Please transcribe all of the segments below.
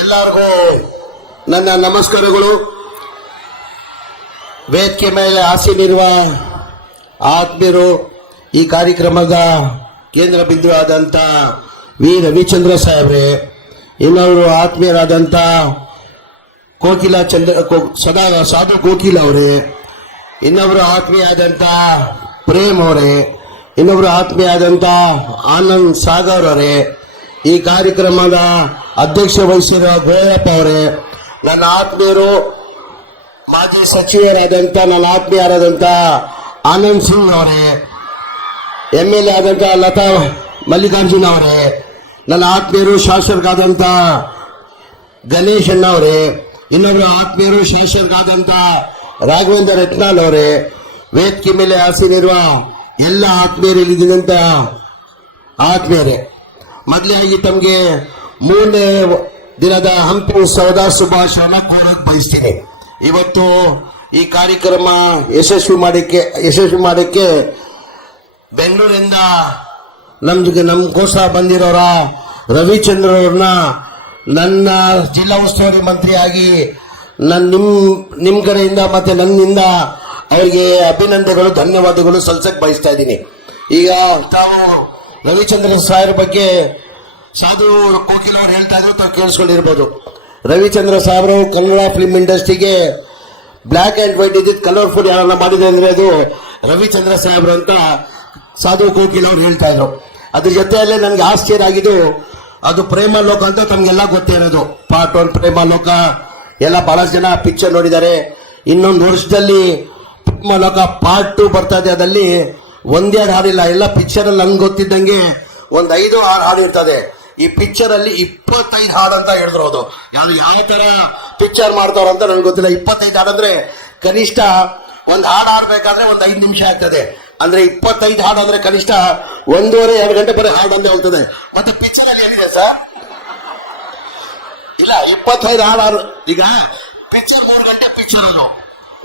ಎಲ್ಲರಿಗೂ ನನ್ನ ನಮಸ್ಕಾರಗಳು. ವೇದಿಕೆ ಮೇಲೆ ಆಸೀನಿರುವ ಆತ್ಮೀಯರು ಈ ಕಾರ್ಯಕ್ರಮದ ಕೇಂದ್ರ ಬಿಂದು ಆದಂಥ ವಿ. ರವಿಚಂದ್ರ ಸಾಹೇಬ್ರೆ ಇನ್ನವರು ಆತ್ಮೀಯರಾದಂಥ ಕೋಕಿಲ ಚಂದ್ರ ಸದಾ ಸಾಧು ಕೋಕಿಲ ಅವರೇ ಇನ್ನೊಬ್ರು ಆತ್ಮೀಯ ಆದಂಥ ಪ್ರೇಮ್ ಅವರೇ ಇನ್ನೊಬ್ರು ಆತ್ಮೀಯ ಆದಂಥ ಆನಂದ್ ಸಾಗರ್ ಅವರೇ ಈ ಕಾರ್ಯಕ್ರಮದ ಅಧ್ಯಕ್ಷ ವಹಿಸಿರುವ ಗೋಯಪ್ಪ ಅವರೇ, ನನ್ನ ಆತ್ಮೀಯರು, ಮಾಜಿ ಸಚಿವರಾದಂಥ ನನ್ನ ಆತ್ಮೀಯರಾದಂಥ ಆನಂದ್ ಸಿಂಗ್ ಅವರೇ, ಎಂ ಎಲ್ ಎ ಆದಂಥ ಲತಾ ಮಲ್ಲಿಕಾರ್ಜುನ್ ಅವರೇ, ನನ್ನ ಆತ್ಮೀಯರು ಶಾಸಕರಾದಂಥ ಗಣೇಶ್ ಅಣ್ಣ ಅವರೇ, ಇನ್ನೊಬ್ಬರು ಆತ್ಮೀಯರು ಶಾಸಕರಾದಂಥ ರಾಘವೇಂದ್ರ ರತ್ನಾಲ್ ಅವರೇ, ವೇದಿಕೆ ಮೇಲೆ ಆಸೀನಿರುವ ಎಲ್ಲ ಆತ್ಮೀಯರು ಇಲ್ಲಿದ್ದಂತ ಆತ್ಮೀಯರೇ ಮೊದಲಾಗಿ ತಮಗೆ ಮೂರನೇ ದಿನದ ಹಂಪಿ ಉತ್ಸವದ ಶುಭಾಶಯನ ಕೋರಕ್ ಬಯಸ್ತೀನಿ. ಇವತ್ತು ಈ ಕಾರ್ಯಕ್ರಮ ಯಶಸ್ವಿ ಮಾಡಕ್ಕೆ ಯಶಸ್ವಿ ಮಾಡಕ್ಕೆ ಬೆಂಗಳೂರಿಂದ ನಮ್ಗೆ ಕೋಸ ಬಂದಿರೋರ ರವಿಚಂದ್ರ ಅವ್ರನ್ನ ನನ್ನ ಜಿಲ್ಲಾ ಉಸ್ತುವಾರಿ ಮಂತ್ರಿಯಾಗಿ ನನ್ನ ನಿಮ್ಮ ನಿಮ್ಮ ಕಡೆಯಿಂದ ಮತ್ತೆ ನನ್ನಿಂದ ಅವರಿಗೆ ಅಭಿನಂದನೆಗಳು, ಧನ್ಯವಾದಗಳು ಸಲ್ಸಕ್ ಬಯಸ್ತಾ ಇದ್ದೀನಿ. ಈಗ ತಾವು ರವಿಚಂದ್ರ ಸಾಹೇಬ್ರ ಬಗ್ಗೆ ಸಾಧು ಕೋಕಿಲ ಅವ್ರು ಹೇಳ್ತಾ ಇದ್ರು, ತಾವು ಕೇಳಿಸ್ಕೊಂಡಿರ್ಬೋದು. ರವಿಚಂದ್ರ ಸಾಬ್ರು ಕನ್ನಡ ಫಿಲ್ಮ್ ಇಂಡಸ್ಟ್ರಿಗೆ ಬ್ಲ್ಯಾಕ್ ಅಂಡ್ ವೈಟ್ ಇದ್ದಿದ್ದು ಕಲರ್ಫುಲ್ ಯಾರನ್ನ ಮಾಡಿದೆ ಅಂದ್ರೆ ಅದು ರವಿಚಂದ್ರ ಸಾಹೇಬ್ರು ಅಂತ ಸಾಧು ಕೋಕಿಲ್ ಅವ್ರು ಹೇಳ್ತಾ ಇದ್ರು. ಅದ್ರ ಜೊತೆಯಲ್ಲೇ ನನಗೆ ಆಶ್ಚರ್ಯ ಆಗಿದ್ದು, ಅದು ಪ್ರೇಮ ಲೋಕ ಅಂತ ತಮ್ಗೆಲ್ಲ ಗೊತ್ತೇ ಇರೋದು. ಪಾರ್ಟ್ ಒನ್ ಪ್ರೇಮ ಲೋಕ, ಎಲ್ಲ ಬಹಳಷ್ಟು ಜನ ಪಿಕ್ಚರ್ ನೋಡಿದ್ದಾರೆ. ಇನ್ನೊಂದು ವರ್ಷದಲ್ಲಿ ಪ್ರೇಮ ಲೋಕ ಪಾರ್ಟ್ ಟು ಬರ್ತಾ ಇದೆ. ಅದಲ್ಲಿ ಒಂದೆರಡು ಹಾಡಿಲ್ಲ, ಎಲ್ಲ ಪಿಕ್ಚರ್ ಅಲ್ಲಿ ನನ್ಗೆ ಗೊತ್ತಿದ್ದಂಗೆ ಒಂದ್ ಐದು ಆರು ಹಾಡು ಇರ್ತದೆ. ಈ ಪಿಕ್ಚರ್ ಅಲ್ಲಿ ಇಪ್ಪತ್ತೈದು ಹಾಡು ಅಂತ ಹೇಳಿದ್ರು ಅದು ಯಾರು ಯಾವ ತರ ಪಿಕ್ಚರ್ ಮಾಡ್ತಾರ ಅಂತ ನನಗೆ ಗೊತ್ತಿಲ್ಲ. ಇಪ್ಪತ್ತೈದು ಹಾಡು ಅಂದ್ರೆ ಕನಿಷ್ಠ ಒಂದು ಹಾಡು ಆಡ್ಬೇಕಾದ್ರೆ ಒಂದು ಐದು ನಿಮಿಷ ಆಗ್ತದೆ. ಅಂದ್ರೆ ಇಪ್ಪತ್ತೈದು ಹಾಡು ಅಂದ್ರೆ ಕನಿಷ್ಠ ಒಂದೂವರೆ, ಎರಡು ಗಂಟೆ ಬರೀ ಹಾಡು ಒಂದೇ ಹೋಗ್ತದೆ. ಮತ್ತೆ ಪಿಕ್ಚರ್ ಅಲ್ಲಿ ಏನಿದೆ ಸರ್? ಇಲ್ಲ, ಇಪ್ಪತ್ತೈದು ಹಾಡು ಈಗ ಪಿಕ್ಚರ್ ಮೂರು ಗಂಟೆ ಪಿಕ್ಚರ್ ಅದು.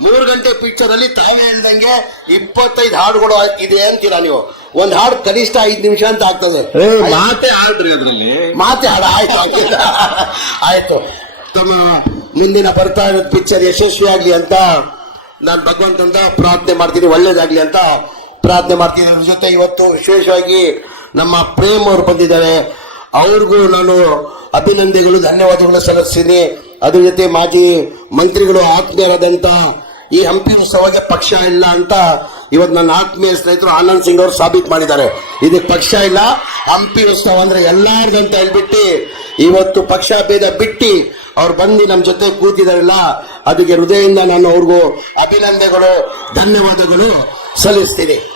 ಮೂರು ಗಂಟೆ ಪಿಕ್ಚರ್ ಅಲ್ಲಿ ತಾವೇ ಹೇಳ್ದಂಗೆ ಇಪ್ಪತ್ತೈದು ಹಾಡುಗಳು ಇದೆ ಅಂತೀರಾ ನೀವು? ಒಂದ್ ಹಾಡು ಕನಿಷ್ಠ ಐದು ನಿಮಿಷ ಅಂತ ಆಗ್ತದೆ. ಮಾತೆ ಹಾಡ್ರಿ ಅದ್ರಲ್ಲಿ. ಮಾತೆ ಹಾಡ ಆಯ್ತು ಆಯ್ತು. ತಮ್ಮ ಮುಂದಿನ ಬರ್ತಾ ಇರೋ ಪಿಕ್ಚರ್ ಯಶಸ್ವಿ ಆಗ್ಲಿ ಅಂತ ನಾನು ಭಗವಂತ ಪ್ರಾರ್ಥನೆ ಮಾಡ್ತೀನಿ ಒಳ್ಳೇದಾಗ್ಲಿ ಅಂತ ಪ್ರಾರ್ಥನೆ ಮಾಡ್ತೀನಿ. ಅದ್ರ ಜೊತೆ ಇವತ್ತು ವಿಶೇಷವಾಗಿ ನಮ್ಮ ಪ್ರೇಮ್ ಅವರು ಬಂದಿದ್ದಾರೆ. ಅವ್ರಿಗೂ ನಾನು ಅಭಿನಂದನೆಗಳು ಧನ್ಯವಾದಗಳು ಸಲ್ಲಿಸ್ತೀನಿ. ಅದ್ರ ಜೊತೆ ಮಾಜಿ ಮಂತ್ರಿಗಳು ಆತ್ಮೀಯರಾದಂತ ಈ ಹಂಪಿ ಉತ್ಸವಕ್ಕೆ ಪಕ್ಷ ಇಲ್ಲ ಅಂತ ಇವತ್ತು ನನ್ನ ಆತ್ಮೀಯ ಸ್ನೇಹಿತರು ಆನಂದ್ ಸಿಂಗ್ ಅವರು ಸಾಬೀತು ಮಾಡಿದ್ದಾರೆ. ಇದಕ್ಕೆ ಪಕ್ಷ ಇಲ್ಲ. ಹಂಪಿ ಉತ್ಸವ ಅಂದ್ರೆ ಎಲ್ಲಾರ್ದಂತ ಹೇಳ್ಬಿಟ್ಟು ಇವತ್ತು ಪಕ್ಷ ಭೇದ ಬಿಟ್ಟು ಅವ್ರು ಬಂದು ನಮ್ಮ ಜೊತೆ ಕೂತಿದಾರಲ್ಲ ಅದಕ್ಕೆ ಹೃದಯದಿಂದ ನಾನು ಅವ್ರಿಗೂ ಅಭಿನಂದನೆಗಳು, ಧನ್ಯವಾದಗಳು ಸಲ್ಲಿಸ್ತೀನಿ.